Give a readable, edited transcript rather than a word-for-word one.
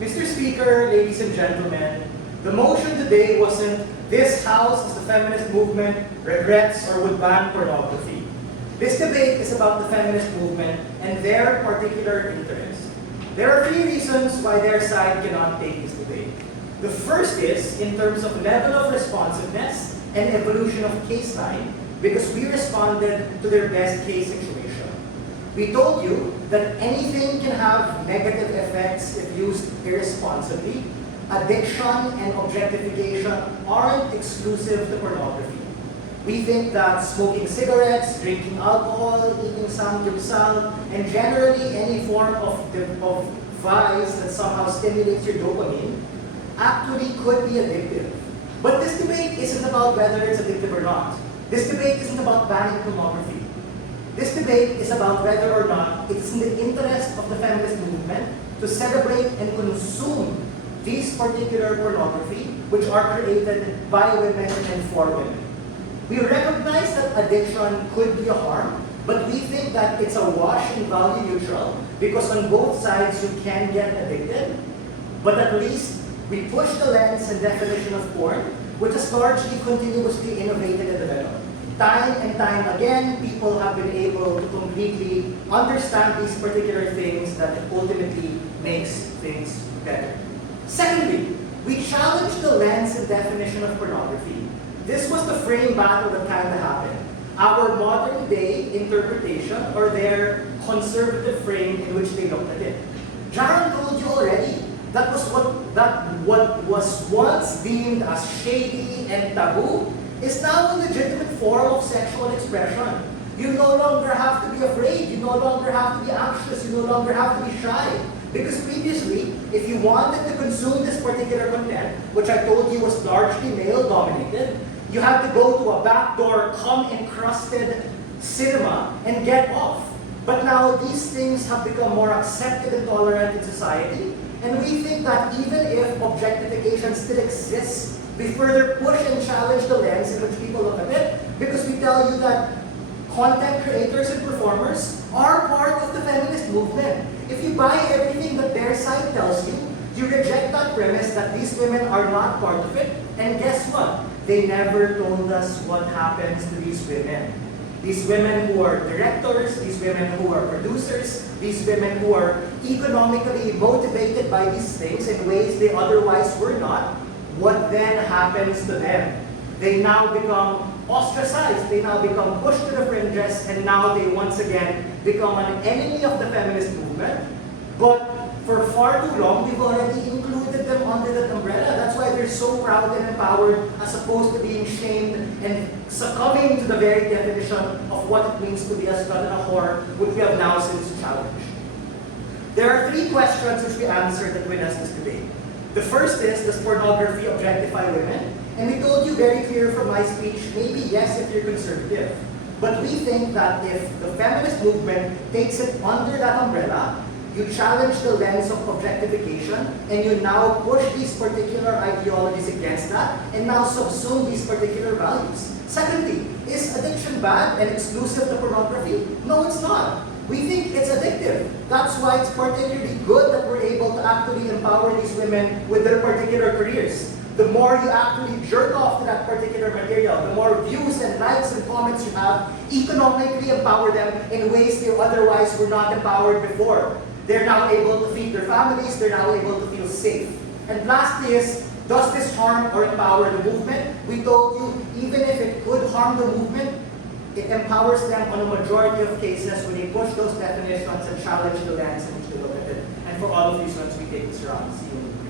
Mr. Speaker, ladies and gentlemen, the motion today wasn't this House as the feminist movement regrets or would ban pornography. This debate is about the feminist movement and their particular interests. There are 3 reasons why their side cannot take this debate. The first is in terms of level of responsiveness and evolution of case line, because we responded to their best case situation. We told you that anything can have negative effects if used irresponsibly. Addiction and objectification aren't exclusive to pornography. We think that smoking cigarettes, drinking alcohol, eating samgyeopsal, and generally any form of vice that somehow stimulates your dopamine actually could be addictive. But this debate isn't about whether it's addictive or not. This debate isn't about banning pornography. This debate is about whether or not it's in the interest of the feminist movement to celebrate and consume these particular pornography, which are created by women and for women. We recognize that addiction could be a harm, but we think that it's a wash and value neutral because on both sides you can get addicted, but at least we push the lens and definition of porn, which is largely continuously innovated and developed. Time and time again, people have been able to completely understand these particular things that ultimately makes things better. Secondly, we challenge the lens and definition of pornography. This was the frame battle that kind of happened. Our modern day interpretation or their conservative frame in which they looked at it. Jaron told you already that what was once deemed as shady and taboo is now a legitimate form of sexual expression. You no longer have to be afraid, you no longer have to be anxious, you no longer have to be shy. Because previously, if you wanted to consume this particular content, which I told you was largely male-dominated, you had to go to a backdoor, cum-encrusted cinema and get off. But now these things have become more accepted and tolerant in society, and we think that even if objectification still exists, we further push and challenge the lens in which people look at it, because we tell you that content creators and performers are part of the feminist movement. If you buy everything that their side tells you, you reject that premise that these women are not part of it, and guess what? They never told us what happens to these women. These women who are directors, these women who are producers, these women who are economically motivated by these things in ways they otherwise were not, what then happens to them? They now become ostracized, they now become pushed to the fringes, and now they once again become an enemy of the feminist movement. But for far too long, we've already included them under that umbrella. That's why they're so proud and empowered as opposed to being shamed and succumbing to the very definition of what it means to be a slut and a whore, which we have now since challenged. There are 3 questions which we answered that win us this debate. The first is, does pornography objectify women? And we told you very clear from my speech, maybe yes if you're conservative. But we think that if the feminist movement takes it under that umbrella, you challenge the lens of objectification, and you now push these particular ideologies against that, and now subsume these particular values. Secondly, is addiction bad and exclusive to pornography? No, it's not. We think it's addictive. That's why it's particularly good that we're able to actually empower these women with their particular careers. The more you actually jerk off to that particular material, the more views and likes and comments you have, economically empower them in ways they otherwise were not empowered before. They're now able to feed their families, they're now able to feel safe. And lastly is, does this harm or empower the movement? We told you, even if it could harm the movement, it empowers them on a majority of cases when they push those definitions and challenge the lens in which they look at it. And for all of these ones, we take this round. See you in the